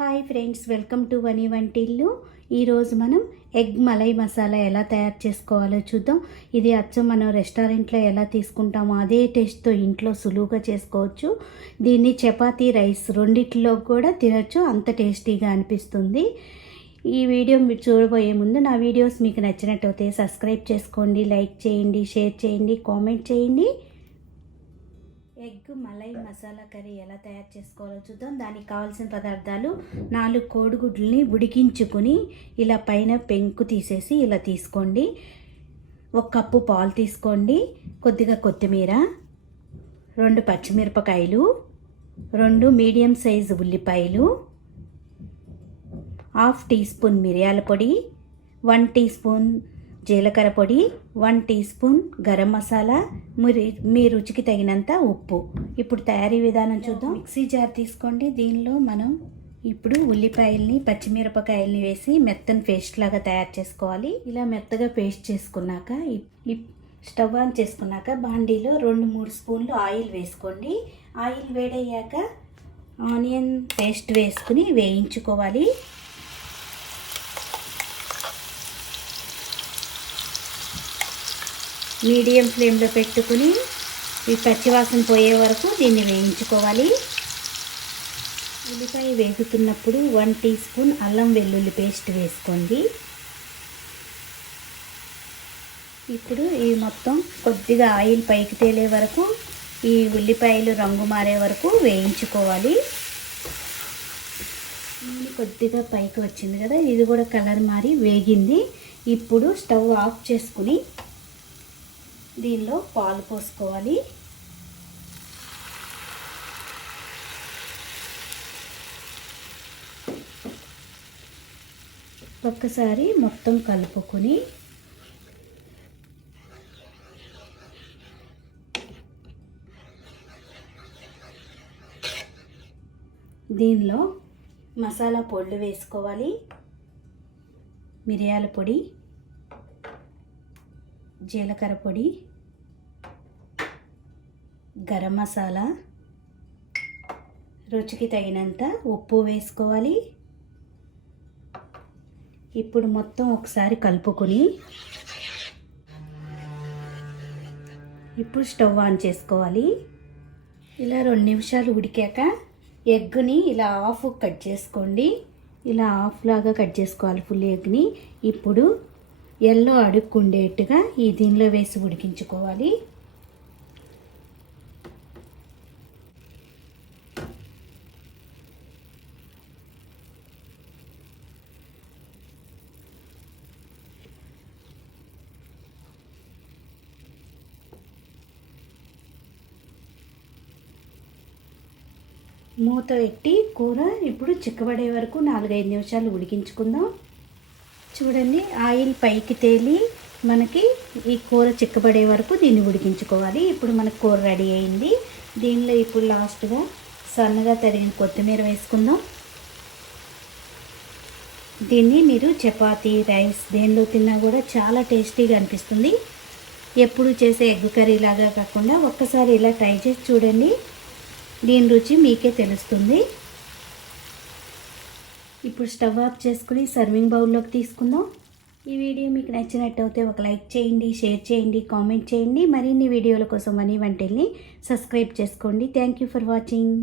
Hi friends, welcome to వని వంటిల్లు. ఈరోజు మనం ఎగ్ మలై మసాలా ఎలా తయారు చేసుకోవాలో చూద్దాం. ఇది అచ్చం మనం రెస్టారెంట్లో ఎలా తీసుకుంటామో అదే టేస్ట్తో ఇంట్లో సులువుగా చేసుకోవచ్చు. దీన్ని చపాతీ, రైస్ రెండిట్లో కూడా తినచ్చు, అంత టేస్టీగా అనిపిస్తుంది. ఈ వీడియో మీరు చూడబోయే ముందు నా వీడియోస్ మీకు నచ్చినట్టయితే సబ్స్క్రైబ్ చేసుకోండి, లైక్ చేయండి, షేర్ చేయండి, కామెంట్ చేయండి. ఎగ్ మలై మసాలా కర్రీ ఎలా తయారు చేసుకోవాలో చూద్దాం. దానికి కావాల్సిన పదార్థాలు: 4 కోడిగుడ్లని ఉడికించుకొని ఇలా పైన పెంకు తీసేసి ఇలా తీసుకోండి. 1 కప్పు పాలు తీసుకోండి, కొద్దిగా కొత్తిమీర, 2 పచ్చిమిరపకాయలు, 2 మీడియం సైజు ఉల్లిపాయలు, 1/2 టీ స్పూన్ మిరియాల పొడి, 1 టీ స్పూన్ జీలకర్ర పొడి, 1 టీ స్పూన్ గరం మసాలా, మీ రుచికి తగినంత ఉప్పు. ఇప్పుడు తయారీ విధానం చూద్దాం. మిక్సీ జార్ తీసుకోండి. దీనిలో మనం ఇప్పుడు ఉల్లిపాయల్ని, పచ్చిమిరపకాయల్ని వేసి మెత్తని పేస్ట్ లాగా తయారు చేసుకోవాలి. ఇలా మెత్తగా పేస్ట్ చేసుకున్నాక స్టవ్ ఆన్ చేసుకున్నాక బాండీలో 2-3 స్పూన్లు ఆయిల్ వేసుకోండి. ఆయిల్ వేడయ్యాక ఆనియన్ పేస్ట్ వేసుకుని వేయించుకోవాలి. మీడియం ఫ్లేమ్లో పెట్టుకుని ఈ పచ్చివాసన పోయే వరకు దీన్ని వేయించుకోవాలి. ఉల్లిపాయ వేగుతున్నప్పుడు 1 టీ స్పూన్ అల్లం వెల్లుల్లి పేస్ట్ వేసుకోండి. ఇప్పుడు ఈ మొత్తం కొద్దిగా ఆయిల్ పైకి తేలే వరకు, ఈ ఉల్లిపాయలు రంగు మారే వరకు వేయించుకోవాలి. కొద్దిగా పైకి వచ్చింది కదా, ఇది కూడా కలర్ మారి వేగింది. ఇప్పుడు స్టవ్ ఆఫ్ చేసుకుని దీనిలో పాలు పోసుకోవాలి. ఒక్కసారి మొత్తం కలుపుకొని దీనిలో మసాలా పొడులు వేసుకోవాలి. మిరియాల పొడి, జీలకర్ర పొడి, గరం మసాలా, రుచికి తగినంత ఉప్పు వేసుకోవాలి. ఇప్పుడు మొత్తం ఒకసారి కలుపుకొని ఇప్పుడు స్టవ్ ఆన్ చేసుకోవాలి. ఇలా 2 నిమిషాలు ఉడికాక ఎగ్ని ఇలా హాఫ్ కట్ చేసుకోండి. ఇలా హాఫ్ లాగా కట్ చేసుకోవాలి ఫుల్ ఎగ్ని. ఇప్పుడు ఎల్లో అడుక్కుండేట్టుగా ఈ దీనిలో వేసి ఉడికించుకోవాలి. మూత పెట్టి కూర ఇప్పుడు చిక్కబడే వరకు 4-5 నిమిషాలు ఉడికించుకుందాం. చూడండి, ఆయిల్ పైకి తేలి మనకి ఈ కూర చిక్కబడే వరకు దీన్ని ఉడికించుకోవాలి. ఇప్పుడు మనకు కూర రెడీ అయింది. దీనిలో ఇప్పుడు లాస్ట్గా సన్నగా తరిగిన కొత్తిమీర వేసుకుందాం. దీన్ని మీరు చపాతీ, రైస్ దేనిలో తిన్నా కూడా చాలా టేస్టీగా అనిపిస్తుంది. ఎప్పుడు చేసే ఎగ్ కర్రీ లాగా కాకుండా ఒక్కసారి ఇలా ట్రై చేసి చూడండి, దీని రుచి మీకే తెలుస్తుంది. ఇప్పుడు స్టవ్ ఆఫ్ చేసుకుని సర్వింగ్ బౌల్లోకి తీసుకుందాం. ఈ వీడియో మీకు నచ్చినట్టయితే ఒక లైక్ చేయండి, షేర్ చేయండి, కామెంట్ చేయండి. మరిన్ని వీడియోల కోసం వని వంటిల్ని సబ్స్క్రైబ్ చేసుకోండి. Thank you for watching.